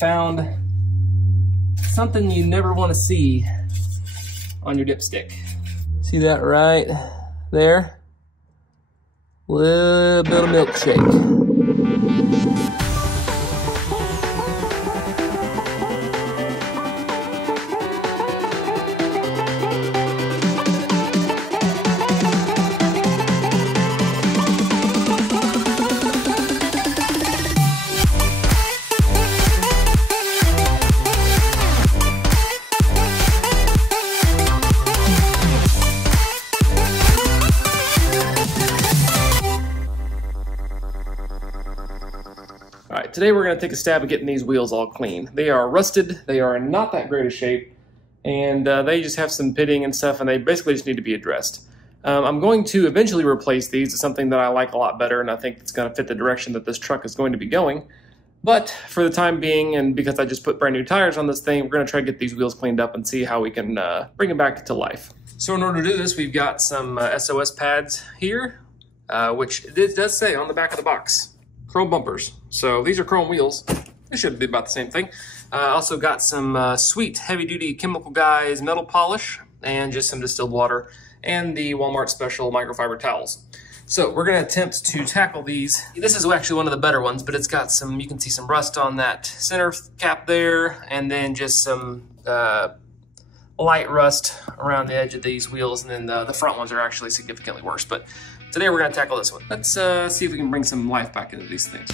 found something you never want to see on your dipstick. See that right there? Little bit of milkshake. Today we're going to take a stab at getting these wheels all clean. They are rusted, they are in not that great a shape, and they just have some pitting and stuff, and they basically just need to be addressed. I'm going to eventually replace these to something that I like a lot better, and I think it's going to fit the direction that this truck is going to be going. But for the time being, and because I just put brand new tires on this thing, we're going to try to get these wheels cleaned up and see how we can bring them back to life. So in order to do this, we've got some SOS pads here, which it does say on the back of the box. Chrome bumpers. So these are chrome wheels. They should be about the same thing. Also got some sweet heavy-duty Chemical Guys metal polish and just some distilled water and the Walmart special microfiber towels. So we're going to attempt to tackle these. This is actually one of the better ones, but it's got some, you can see some rust on that center cap there, and then just some light rust around the edge of these wheels, and then the front ones are actually significantly worse. But today we're going to tackle this one. Let's see if we can bring some life back into these things.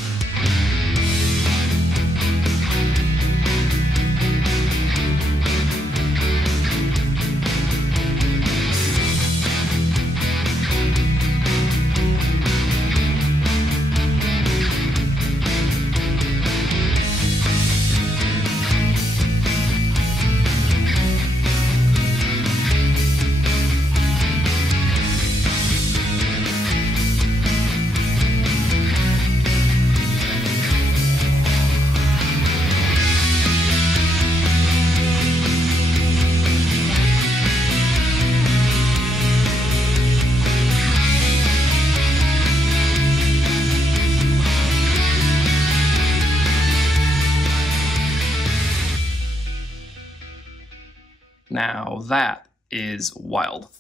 Now that is wild.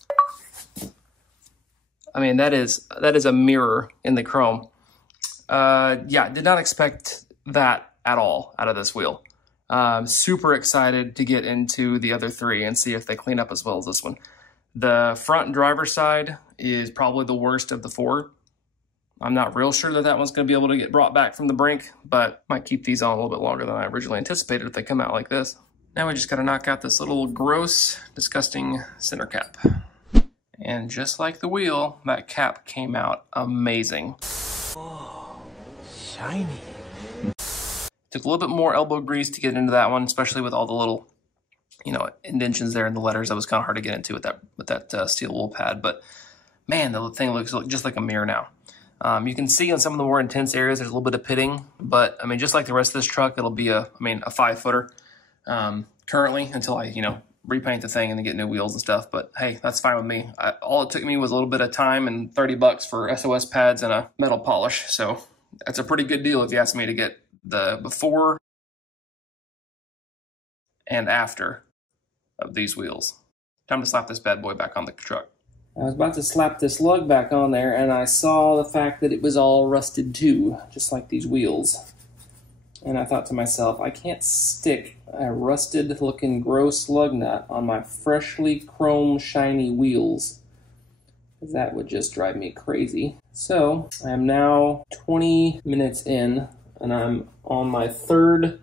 I mean, that is a mirror in the chrome. Yeah, did not expect that at all out of this wheel. Super excited to get into the other three and see if they clean up as well as this one. The front driver's side is probably the worst of the four. I'm not real sure that that one's going to be able to get brought back from the brink, but might keep these on a little bit longer than I originally anticipated if they come out like this. Now we just got to knock out this little gross, disgusting center cap. And just like the wheel, that cap came out amazing. Oh, shiny. Took a little bit more elbow grease to get into that one, especially with all the little, you know, indentions there in the letters. That was kind of hard to get into with that steel wool pad. But man, the thing looks just like a mirror now. You can see on some of the more intense areas, there's a little bit of pitting. But I mean, just like the rest of this truck, it'll be a 5-footer. Currently, until I, you know, repaint the thing and then get new wheels and stuff. But hey, that's fine with me. All it took me was a little bit of time and $30 for SOS pads and a metal polish. So that's a pretty good deal if you ask me to get the before and after of these wheels. Time to slap this bad boy back on the truck. I was about to slap this lug back on there and I saw the fact that it was all rusted too, just like these wheels. And I thought to myself, I can't stick a rusted looking gross lug nut on my freshly chrome shiny wheels, because that would just drive me crazy. So I am now 20 minutes in and I'm on my third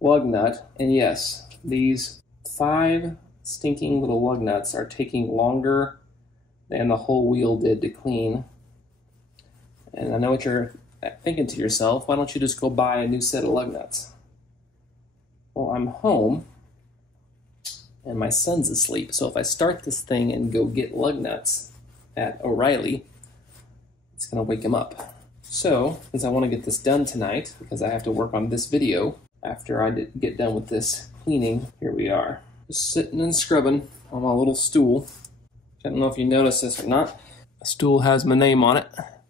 lug nut. And yes, these 5 stinking little lug nuts are taking longer than the whole wheel did to clean. And I know what you're thinking to yourself, why don't you just go buy a new set of lug nuts? Well, I'm home and my son's asleep, so if I start this thing and go get lug nuts at O'Reilly, it's gonna wake him up. So, since I want to get this done tonight, because I have to work on this video after I get done with this cleaning, here we are. Just sitting and scrubbing on my little stool. I don't know if you noticed this or not. The stool has my name on it.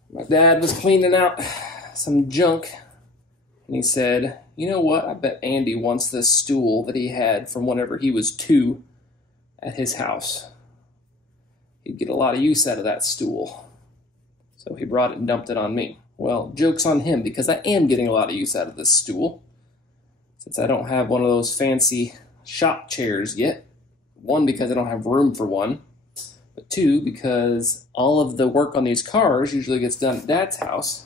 My dad was cleaning out some junk, and he said, You know what? I bet Andy wants this stool that he had from whenever he was 2 at his house. He'd get a lot of use out of that stool. So he brought it and dumped it on me. Well, joke's on him, because I am getting a lot of use out of this stool. Since I don't have one of those fancy shop chairs yet. 1, because I don't have room for one. But 2, because all of the work on these cars usually gets done at Dad's house.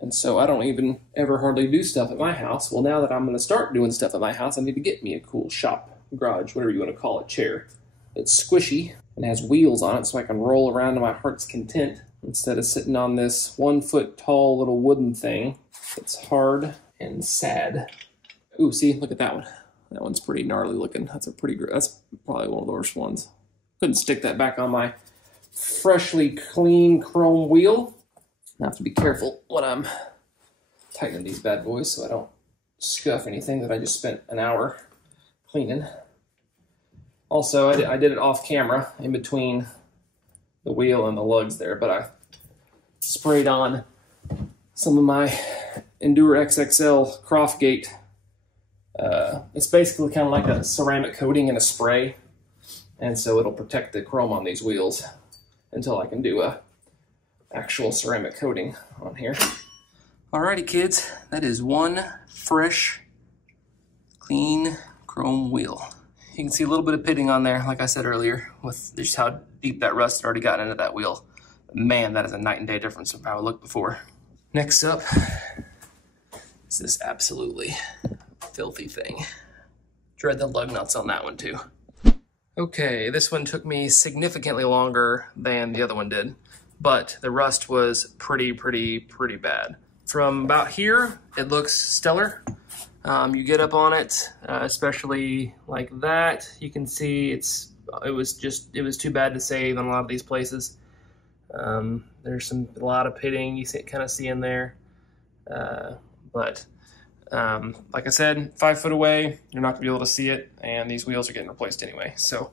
And so I don't even ever hardly do stuff at my house. Well, now that I'm going to start doing stuff at my house, I need to get me a cool shop, garage, whatever you want to call it, chair. It's squishy and has wheels on it so I can roll around to my heart's content instead of sitting on this 1 foot tall little wooden thing. It's hard and sad. Ooh, see, look at that one. That one's pretty gnarly looking. That's probably one of the worst ones. Couldn't stick that back on my freshly clean chrome wheel. I have to be careful when I'm tightening these bad boys so I don't scuff anything that I just spent an hour cleaning. Also, I did it off camera in between the wheel and the lugs there, but I sprayed on some of my Endure XXL Croftgate. It's basically kind of like a ceramic coating in a spray. And so it'll protect the chrome on these wheels until I can do a actual ceramic coating on here. Alrighty kids, that is 1 fresh, clean chrome wheel. You can see a little bit of pitting on there, like I said earlier, with just how deep that rust had already gotten into that wheel. Man, that is a night and day difference from how it looked before. Next up is this absolutely filthy thing. Dread the lug nuts on that one too. Okay, this one took me significantly longer than the other one did, but the rust was pretty bad. From about here, it looks stellar. You get up on it, especially like that, you can see it was too bad to save in a lot of these places. There's a lot of pitting you kind of see in there, but like I said, 5 foot away, you're not gonna be able to see it, and these wheels are getting replaced anyway. So,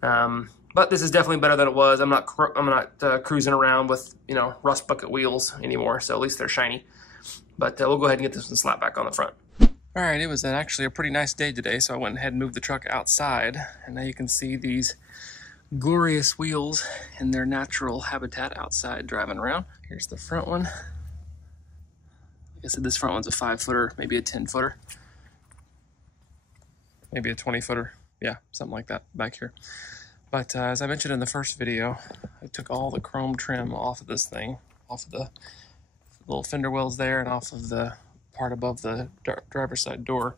but this is definitely better than it was. I'm not cruising around with rust bucket wheels anymore. So at least they're shiny. But we'll go ahead and get this one slapped back on the front. All right, it was actually a pretty nice day today, so I went ahead and moved the truck outside, and now you can see these glorious wheels in their natural habitat outside driving around. Here's the front one. Like I said, this front one's a 5 footer, maybe a 10 footer, maybe a 20 footer. Yeah, something like that back here. But as I mentioned in the first video, I took all the chrome trim off of this thing, off of the little fender wells there and off of the part above the driver's side door.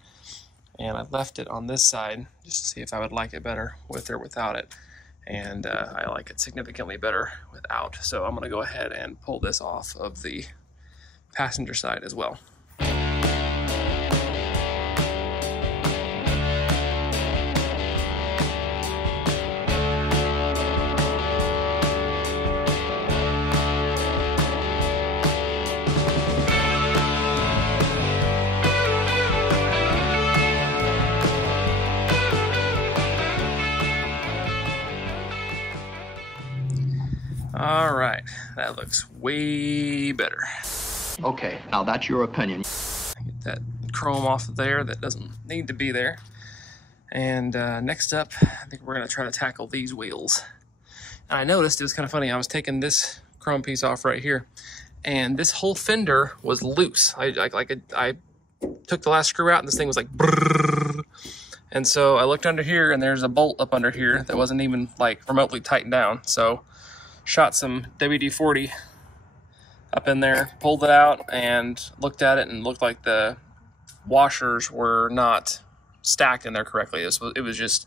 And I left it on this side just to see if I would like it better with or without it. And I like it significantly better without. So I'm gonna go ahead and pull this off of the passenger side as well. All right, that looks way better. Okay, now that's your opinion. Get that chrome off of there that doesn't need to be there. And next up, I think we're gonna try to tackle these wheels. And I noticed it was kind of funny. I was taking this chrome piece off right here, and this whole fender was loose. I took the last screw out, and this thing was like brrrr. And so I looked under here, and there's a bolt up under here that wasn't even like remotely tightened down. So shot some WD-40 up in there, pulled it out, and looked at it, and looked like the washers were not stacked in there correctly. It was just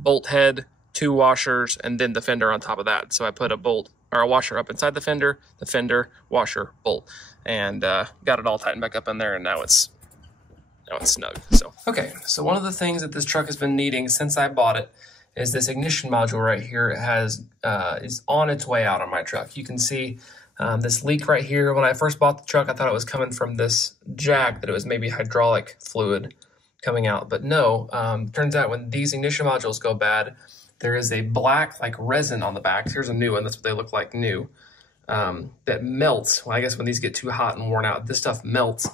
bolt head, 2 washers, and then the fender on top of that. So I put a bolt or a washer up inside the fender, washer, bolt, and got it all tightened back up in there, and now it's snug. So okay, so one of the things that this truck has been needing since I bought it is this ignition module right here. It is on its way out on my truck. You can see this leak right here. When I first bought the truck, I thought it was coming from this jack, that it was maybe hydraulic fluid coming out. But no, turns out when these ignition modules go bad, there is a black like resin on the back. Here's a new one. That's what they look like new. That melts. Well, I guess when these get too hot and worn out, this stuff melts.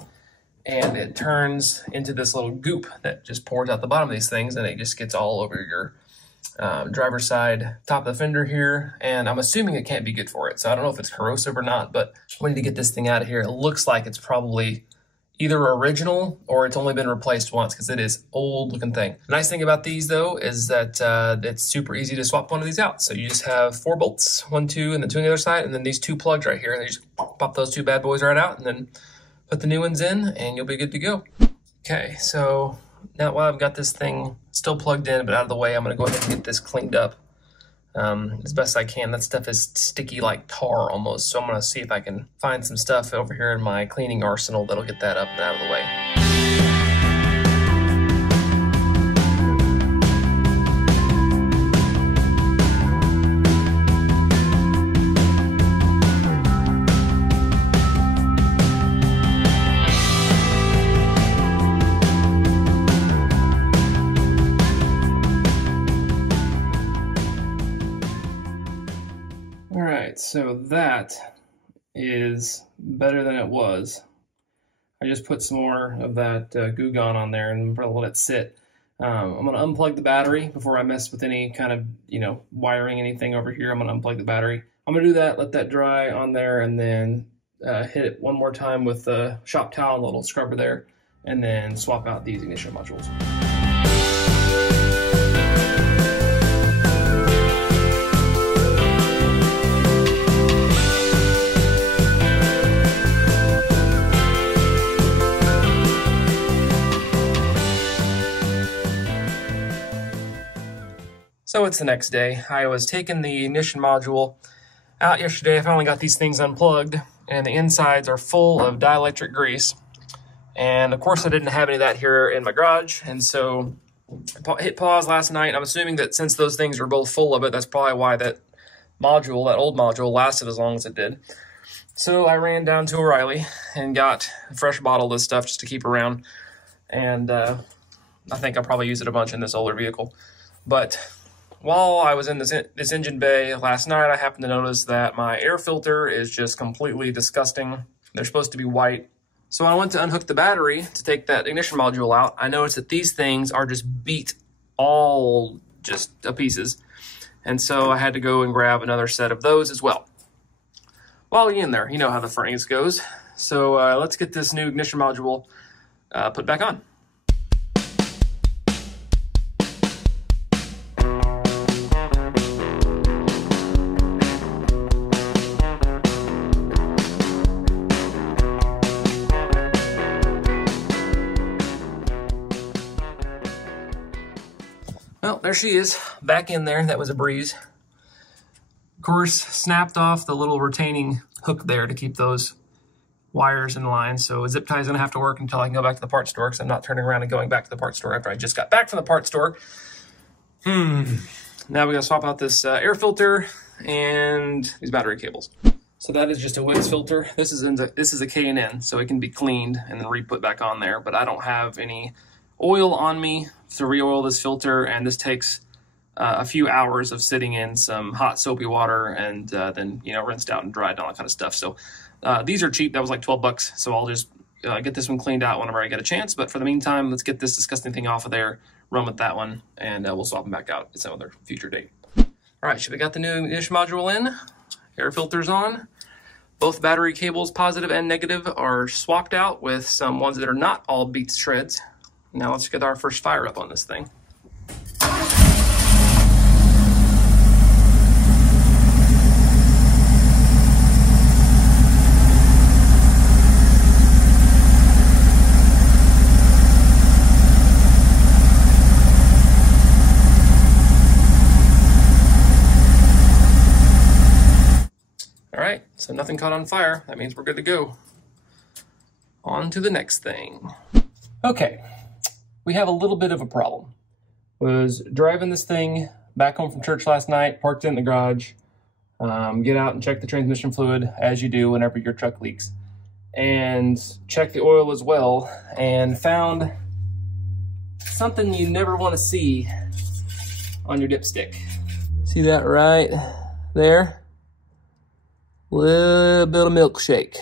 and it turns into this little goop that just pours out the bottom of these things, and it just gets all over your driver's side top of the fender here, and I'm assuming it can't be good for it. So I don't know if it's corrosive or not, but we need to get this thing out of here. It looks like it's probably either original or it's only been replaced once because it is old looking thing. The nice thing about these though is that it's super easy to swap one of these out. So you just have 4 bolts, 1, 2, and then 2 on the other side, and then these 2 plugs right here, and you just pop those 2 bad boys right out and then put the new ones in and you'll be good to go. Okay, so now while I've got this thing still plugged in but out of the way, I'm gonna go ahead and get this cleaned up as best I can. That stuff is sticky like tar almost, so I'm gonna see if I can find some stuff over here in my cleaning arsenal that'll get that up and out of the way. So that is better than it was. I just put some more of that Goo Gone on there and let it sit. I'm going to unplug the battery before I mess with any kind of, wiring anything over here. I'm going to unplug the battery. I'm going to do that, let that dry on there, and then hit it one more time with the shop towel and a little scrubber there, and then swap out these ignition modules. So it's the next day. I was taking the ignition module out yesterday. I finally got these things unplugged, and the insides are full of dielectric grease. And of course I didn't have any of that here in my garage, and so I hit pause last night. I'm assuming that since those things were both full of it, that's probably why that old module lasted as long as it did. So I ran down to O'Reilly and got a fresh bottle of this stuff just to keep around. And I think I'll probably use it a bunch in this older vehicle. But while I was in this engine bay last night, I happened to notice that my air filter is just completely disgusting. They're supposed to be white. So when I went to unhook the battery to take that ignition module out, I noticed that these things are just beat all just to pieces. And so I had to go and grab another set of those as well. While you're in there, you know how the furnace goes. So let's get this new ignition module put back on. Well, there she is, back in there. That was a breeze. Of course, snapped off the little retaining hook there to keep those wires in line. So a zip tie is going to have to work until I can go back to the parts store, because I'm not turning around and going back to the parts store after I just got back from the parts store. Now we got to swap out this air filter and these battery cables. So that is just a Wix filter. This is a K&N, so it can be cleaned and then re-put back on there. But I don't have any oil on me to re-oil this filter, and this takes a few hours of sitting in some hot soapy water and then rinsed out and dried and all that kind of stuff. So these are cheap. That was like 12 bucks. So I'll just get this one cleaned out whenever I get a chance. But for the meantime, let's get this disgusting thing off of there, run with that one, and we'll swap them back out at some other future date. All right, so we got the new ignition module in, air filters on. Both battery cables, positive and negative, are swapped out with some ones that are not all beat to shreds. Now let's get our first fire up on this thing. All right, so nothing caught on fire. That means we're good to go. On to the next thing. Okay. We have a little bit of a problem. Was driving this thing back home from church last night, parked it in the garage, get out and check the transmission fluid, as you do whenever your truck leaks, and check the oil as well, and found something you never want to see on your dipstick. See that right there? Little bit of milkshake.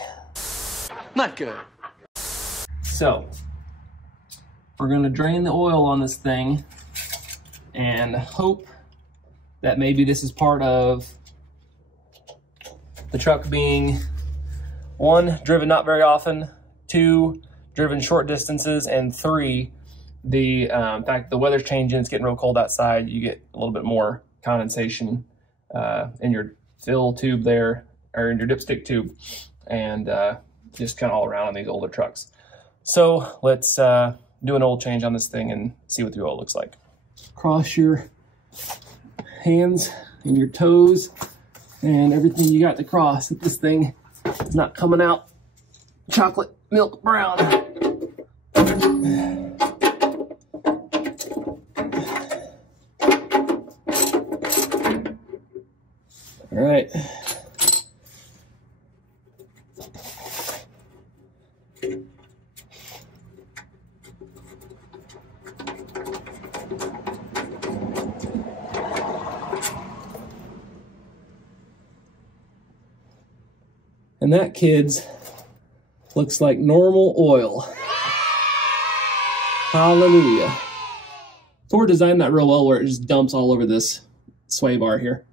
Not good. So we're gonna drain the oil on this thing and hope that maybe this is part of the truck being, 1, driven not very often, 2, driven short distances, and 3, the fact the weather's changing, it's getting real cold outside, you get a little bit more condensation in your fill tube there, or in your dipstick tube, and just kind of all around on these older trucks. So let's do an oil change on this thing and see what the oil looks like. Cross your hands and your toes and everything you got to cross, that this thing is not coming out chocolate milk brown. All right. And that, kids, looks like normal oil. Hallelujah. Ford designed that real well where it just dumps all over this sway bar here.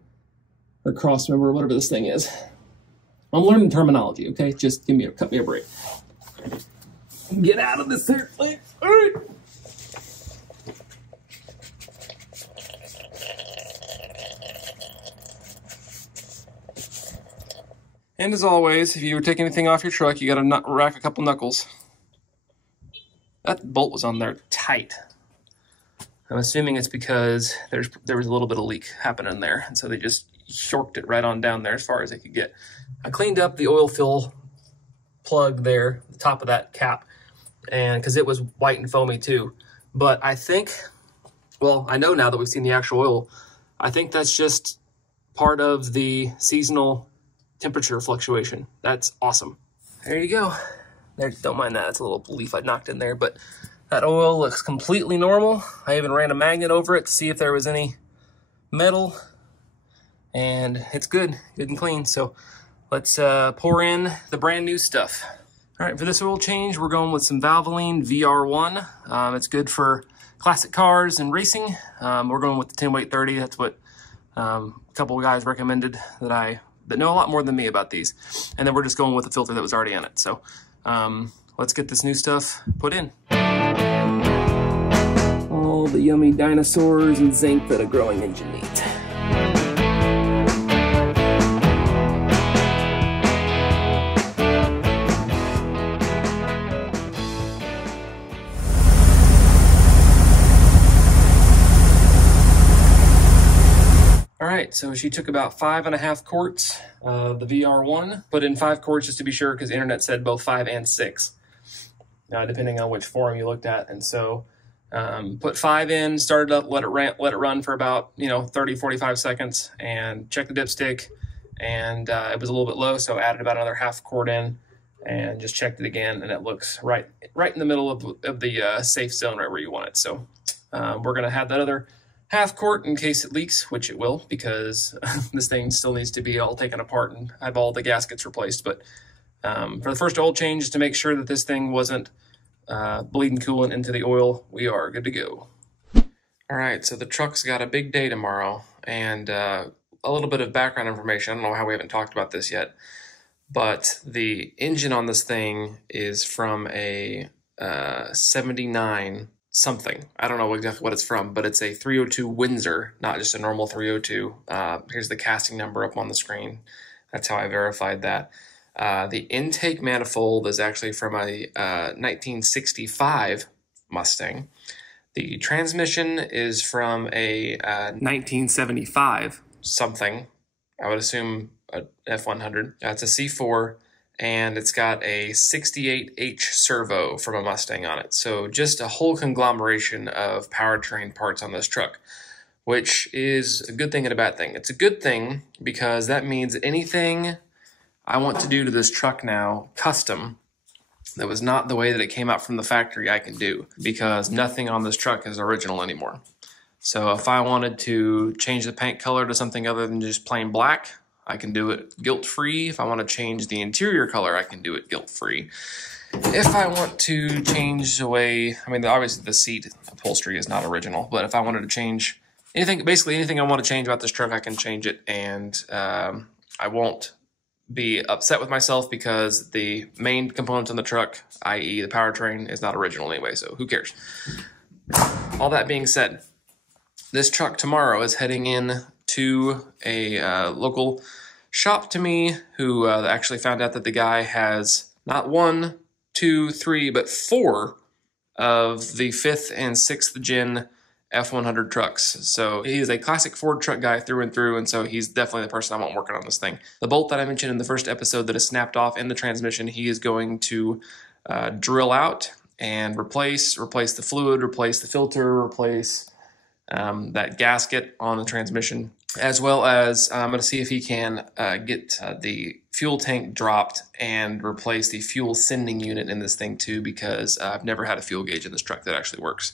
Or cross member, or whatever this thing is. I'm learning terminology, okay? Just cut me a break. Get out of this here, please. All right. And as always, if you take anything off your truck, you gotta rack a couple knuckles. That bolt was on there tight. I'm assuming it's because there was a little bit of leak happening there, and so they just shorked it right on down there as far as they could get. I cleaned up the oil fill plug there, the top of that cap, and because it was white and foamy too. But I think, well, I know now that we've seen the actual oil, I think that's just part of the seasonal temperature fluctuation. That's awesome. There you go. There, don't mind that. It's a little leaf I knocked in there, but that oil looks completely normal. I even ran a magnet over it to see if there was any metal, and it's good and clean. So let's pour in the brand new stuff. All right, for this oil change, we're going with some Valvoline VR1. It's good for classic cars and racing. We're going with the 10 weight 30. That's what a couple of guys recommended that know a lot more than me about these. And then we're just going with the filter that was already in it. So let's get this new stuff put in. All the yummy dinosaurs and zinc that a growing engine needs. Alright, so she took about 5.5 quarts of the VR1, put in 5 quarts just to be sure, because the internet said both 5 and 6, depending on which forum you looked at. And so put 5 in, started up, let it run for about 30-45 seconds, and check the dipstick, and it was a little bit low, so added about another half quart in, and just checked it again, and it looks right in the middle of the safe zone, right where you want it. So we're going to have that other half quart in case it leaks, which it will, because this thing still needs to be all taken apart and have all the gaskets replaced. But for the first oil change, just to make sure that this thing wasn't bleeding coolant into the oil, we are good to go. All right, so the truck's got a big day tomorrow, and a little bit of background information. I don't know how we haven't talked about this yet, but the engine on this thing is from a 79 something. I don't know exactly what it's from, but it's a 302 Windsor, not just a normal 302. Here's the casting number up on the screen. That's how I verified that. The intake manifold is actually from a 1965 Mustang. The transmission is from a 1975 something. I would assume a F100. It's a C4. And it's got a 68H servo from a Mustang on it. So just a whole conglomeration of powertrain parts on this truck, which is a good thing and a bad thing. It's a good thing because that means anything I want to do to this truck now, custom, that was not the way that it came out from the factory, I can do, because nothing on this truck is original anymore. So if I wanted to change the paint color to something other than just plain black, I can do it guilt-free. If I want to change the interior color, I can do it guilt-free. If I want to change away, I mean, obviously the seat upholstery is not original, but if I wanted to change anything, basically anything I want to change about this truck, I can change it, and I won't be upset with myself because the main components in the truck, i.e. the powertrain, is not original anyway, so who cares? All that being said, this truck tomorrow is heading in to a local shop to me who actually found out that the guy has not 1, 2, 3, but 4 of the 5th and 6th gen F100 trucks. So he is a classic Ford truck guy through and through, and so he's definitely the person I want working on this thing. The bolt that I mentioned in the first episode that is snapped off in the transmission, he is going to drill out and replace the fluid, replace the filter, replace that gasket on the transmission, as well as I'm going to see if he can get the fuel tank dropped and replace the fuel sending unit in this thing too, because I've never had a fuel gauge in this truck that actually works.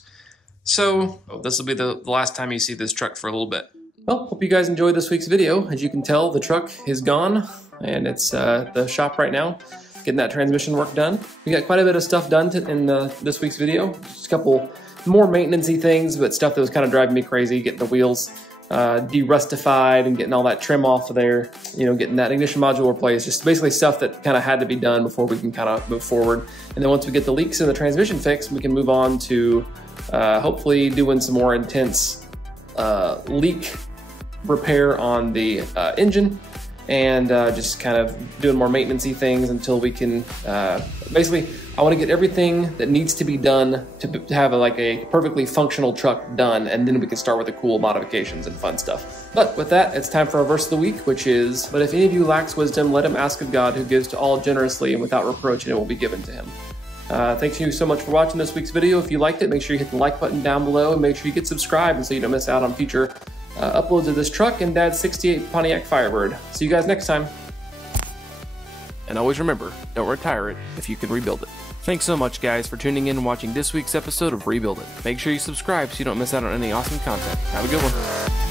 So this will be the last time you see this truck for a little bit. Well, hope you guys enjoyed this week's video. As you can tell, the truck is gone, and it's at the shop right now, getting that transmission work done. We got quite a bit of stuff done in this week's video. Just a couple more maintenance-y things, but stuff that was kind of driving me crazy, getting the wheels de-rustified and getting all that trim off of there, you know, getting that ignition module replaced, just basically stuff that kind of had to be done before we can kind of move forward. And then once we get the leaks in the transmission fixed, we can move on to hopefully doing some more intense leak repair on the engine, and just kind of doing more maintenance-y things until we can, basically, I want to get everything that needs to be done to have a perfectly functional truck done, and then we can start with the cool modifications and fun stuff. But with that, it's time for our verse of the week, which is, "But if any of you lacks wisdom, let him ask of God, who gives to all generously and without reproach, and it will be given to him." Thanks you so much for watching this week's video. If you liked it, make sure you hit the like button down below, and make sure you get subscribed so you don't miss out on future uploads of this truck and Dad's 68 Pontiac Firebird. See you guys next time. And always remember, don't retire it if you can rebuild it. Thanks so much, guys, for tuning in and watching this week's episode of Rebuild It. Make sure you subscribe so you don't miss out on any awesome content. Have a good one.